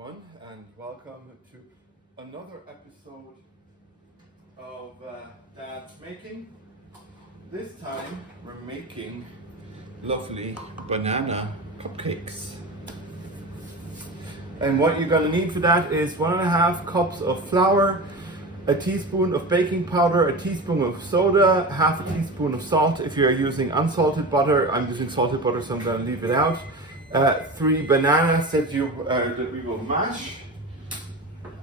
everyone, and welcome to another episode of Dad's Making. This time we're making lovely banana cupcakes. And what you're going to need for that is 1.5 cups of flour, a teaspoon of baking powder, a teaspoon of soda, half a teaspoon of salt. If you're using unsalted butter, I'm using salted butter, so I'm going to leave it out. 3 bananas that we will mash.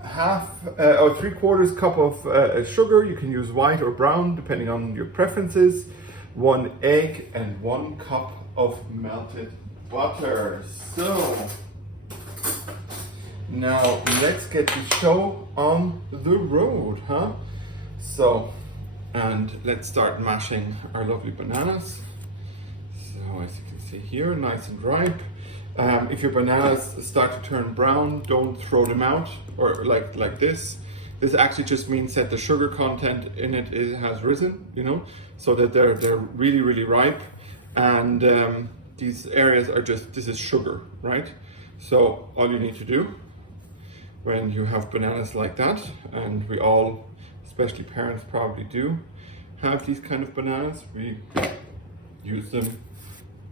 3/4 cup of sugar. You can use white or brown depending on your preferences. 1 egg and 1 cup of melted butter. So now let's get the show on the road, huh? So, and let's start mashing our lovely bananas. So as you can see here, nice and ripe. If your bananas start to turn brown, don't throw them out or like this. This actually just means that the sugar content in it has risen, you know, so that they're really ripe. And these areas are this is sugar, right? So all you need to do when you have bananas like that, and we all, especially parents, probably do have these kind of bananas, we use them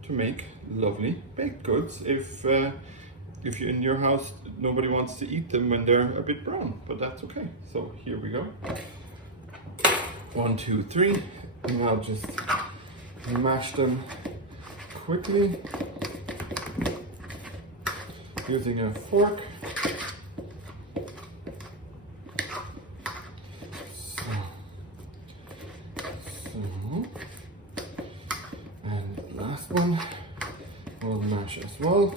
to make lovely baked goods if you in your house nobody wants to eat them when they're a bit brown, but that's okay. So here we go. 1, 2, 3, and I'll just mash them quickly using a fork. And last one we'll mash as well.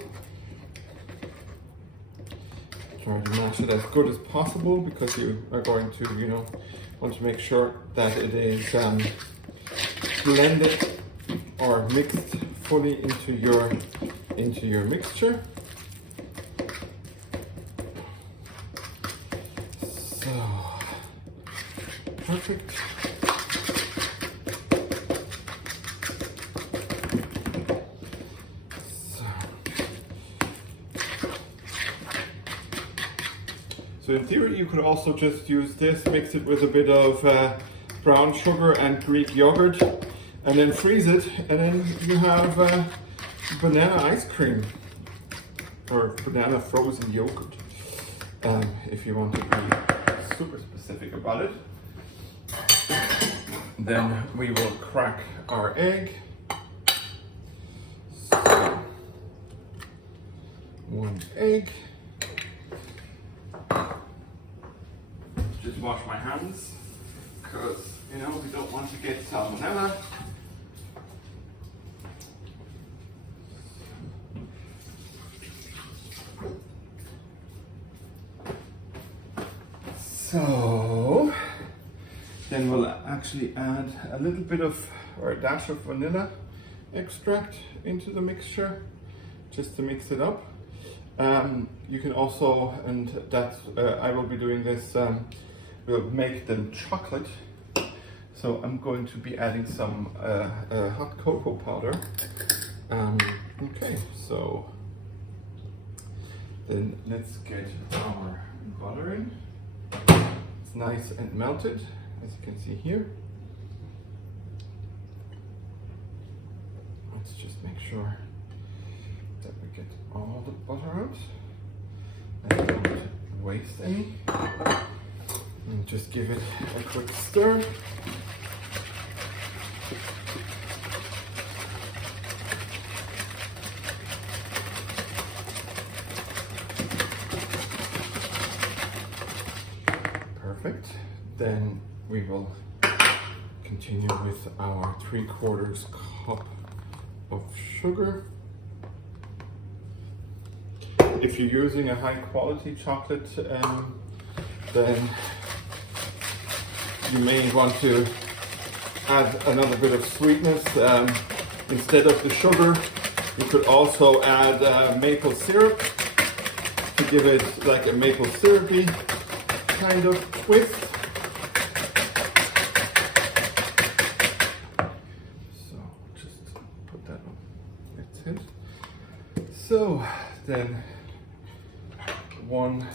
Try to mash it as good as possible because you are going to, you know, want to make sure that it is blended or mixed fully into your mixture. So perfect. So in theory, you could also just use this, mix it with a bit of brown sugar and Greek yogurt, and then freeze it, and then you have banana ice cream or banana frozen yogurt, if you want to be super specific about it. Then we will crack our egg. So, 1 egg. Just wash my hands because, you know, we don't want to get salmonella. So then we'll actually add a little bit of, or a dash of vanilla extract into the mixture just to mix it up. You can also, and that's, I will be doing this, we'll make them chocolate. So I'm going to be adding some hot cocoa powder. Okay, so then let's get our butter in. It's nice and melted, as you can see here. Let's just make sure that we get all the butter out and don't waste any. And just give it a quick stir. Perfect. Then we will continue with our 3/4 cup of sugar. If you're using a high quality chocolate, then you may want to add another bit of sweetness. Instead of the sugar, you could also add maple syrup to give it like a maple syrupy kind of twist. So just put that on. That's it. So then 1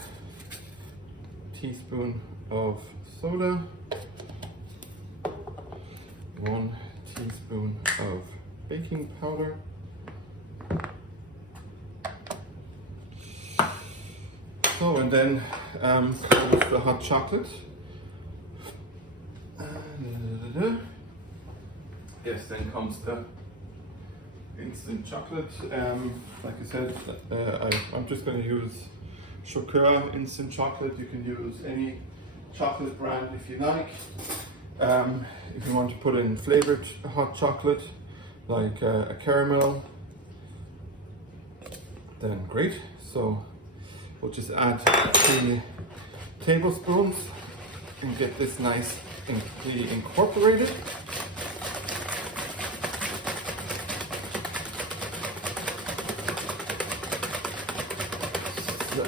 teaspoon of soda, 1 teaspoon of baking powder, so, and then comes the hot chocolate. Yes, then comes the instant chocolate. Like I said, I'm just going to use Chocolat instant chocolate. You can use any chocolate brand if you like. If you want to put in flavored hot chocolate, like a caramel, then great. So we'll just add 3 tablespoons and get this nice and incorporated. So,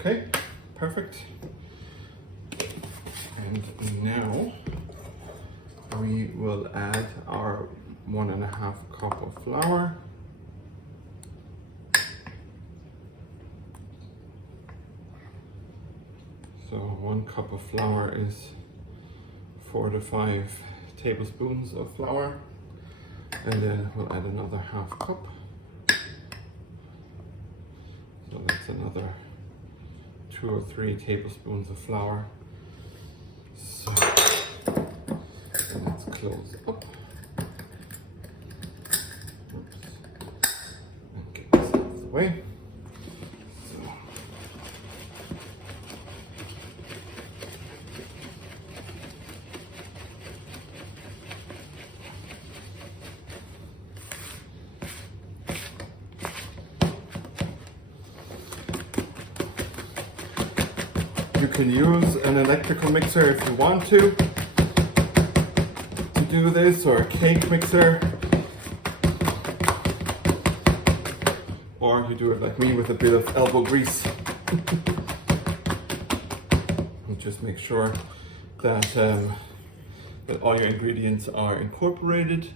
okay, perfect. And now we will add our 1.5 cup of flour. So 1 cup of flour is 4 to 5 tablespoons of flour, and then we'll add another 1/2 cup. So that's another 2 or 3 tablespoons of flour. So let's close up. Oops. And get this out of the way. You can use an electrical mixer if you want to do this, or a cake mixer, or you do it like me with a bit of elbow grease. And just make sure that that all your ingredients are incorporated.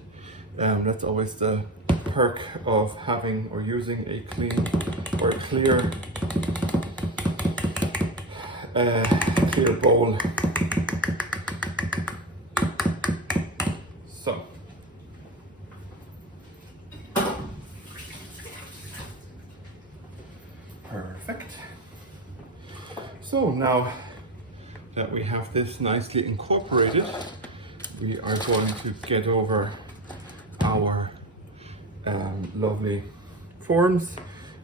That's always the perk of having or using a clean or a clear bowl. So perfect. So now that we have this nicely incorporated, we are going to get over our lovely forms.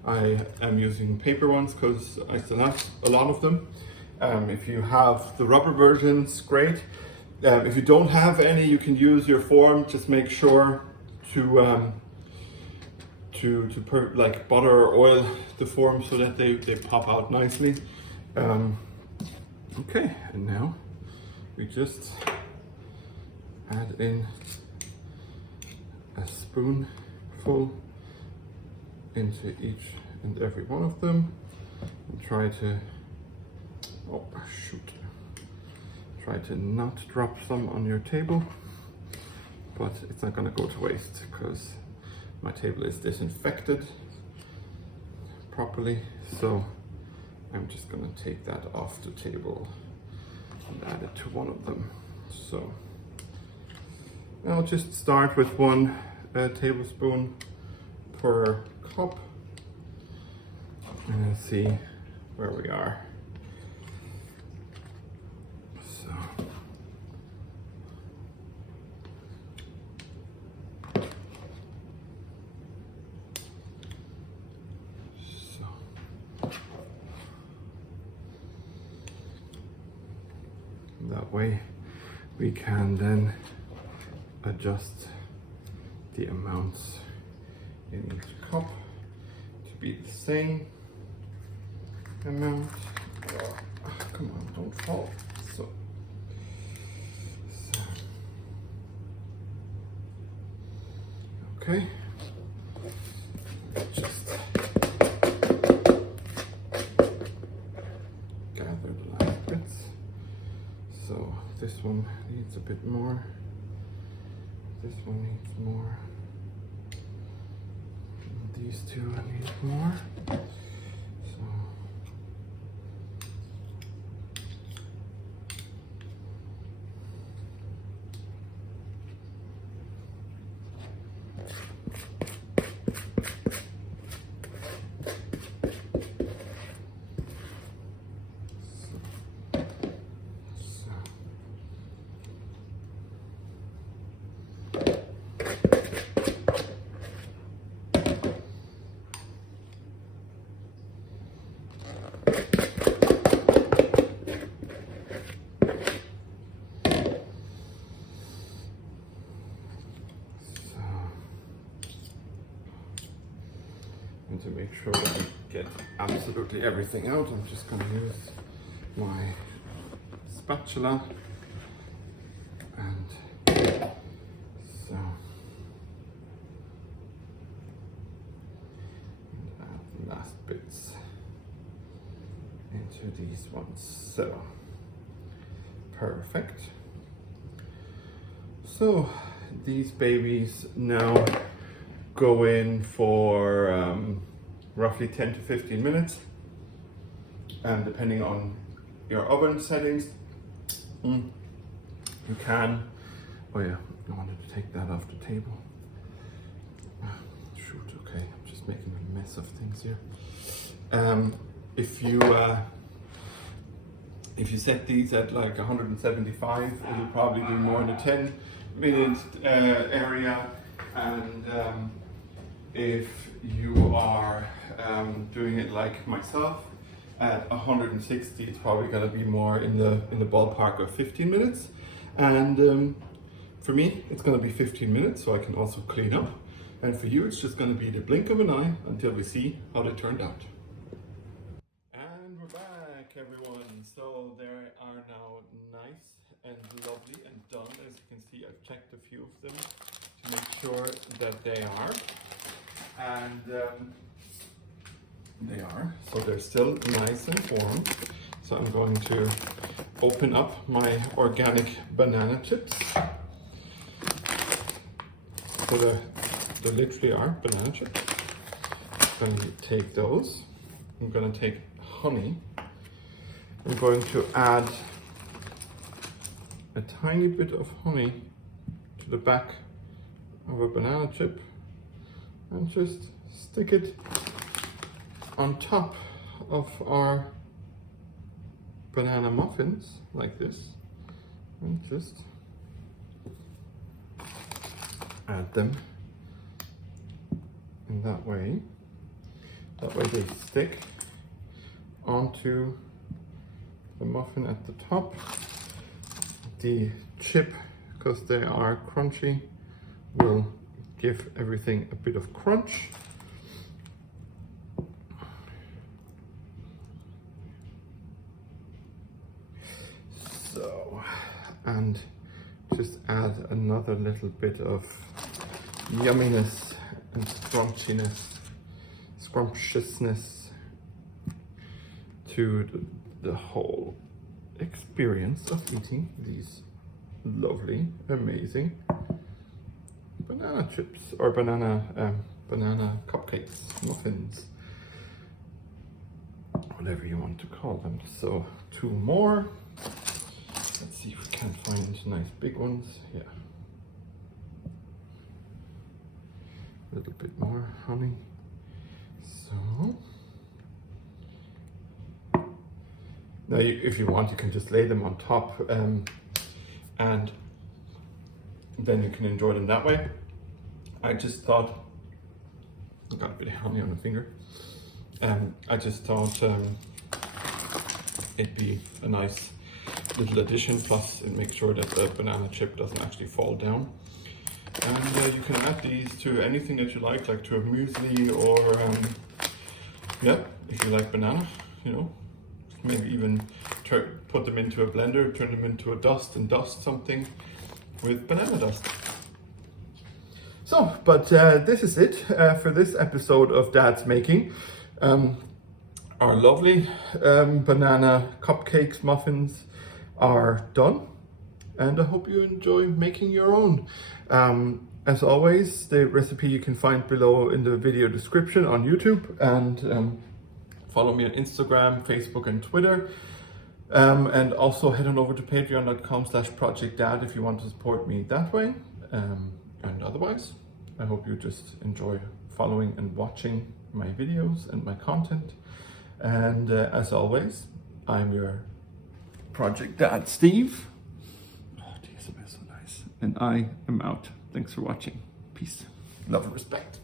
I am using paper ones because I still have a lot of them. If you have the rubber versions, great. If you don't have any, you can use your form. Just make sure to like butter or oil the form so that they pop out nicely. Okay, and now we just add in a spoonful into each and every one of them, and try to not drop some on your table, but it's not going to go to waste because my table is disinfected properly. So I'm just going to take that off the table and add it to one of them. So I'll just start with 1 tablespoon per cup, and let's see where we are. That way we can then adjust the amounts in each cup to be the same amount. Oh, come on, don't fall. So okay, just gather the last bits. So this one needs a bit more. This one needs more. These two need more. So and to make sure that I get absolutely everything out, I'm just going to use my spatula and so and add the last bits into these ones. So perfect. So these babies now go in for roughly 10 to 15 minutes, and depending on your oven settings, you can, oh yeah, I wanted to take that off the table. Shoot, okay, I'm just making a mess of things here. If you set these at like 175, it'll probably be more in the 10-minute area, and if you are doing it like myself at 160, it's probably going to be more in the ballpark of 15 minutes. And for me, it's going to be 15 minutes, so I can also clean up. And for you, it's just going to be the blink of an eye until we see how they turned out. And we're back, everyone. So they are now nice and lovely and done. As you can see, I've checked a few of them to make sure that they are. And they are. So they're still nice and warm. So I'm going to open up my organic banana chips. So they literally are banana chips. I'm going to take those. I'm going to take honey. I'm going to add a tiny bit of honey to the back of a banana chip and just stick it on top of our banana muffins like this, and just add them in that way. That way they stick onto the muffin at the top. The chip, because they are crunchy, will give everything a bit of crunch. So, and just add another little bit of yumminess and scrumptiousness to the whole experience of eating these lovely, amazing banana chips, or banana cupcakes, muffins, whatever you want to call them. So 2 more. Let's see if we can find nice big ones. Yeah. A little bit more honey. So now, if you want, you can just lay them on top, and then you can enjoy them that way. I just thought, I got a bit of honey on the finger. I just thought it'd be a nice little addition. Plus, it makes sure that the banana chip doesn't actually fall down. And you can add these to anything that you like to a muesli, or yeah, if you like banana, you know, maybe even put them into a blender, turn them into a dust, and dust something with banana dust. So, but this is it for this episode of Dad's Making. Our lovely banana cupcakes, muffins are done. and I hope you enjoy making your own. As always, the recipe you can find below in the video description on YouTube, and follow me on Instagram, Facebook and Twitter. And also head on over to patreon.com/projectdad if you want to support me that way. And otherwise, I hope you just enjoy following and watching my videos and my content. And as always, I'm your Project Dad Steve. Oh, these are so nice. And I am out. Thanks for watching. Peace, love and respect.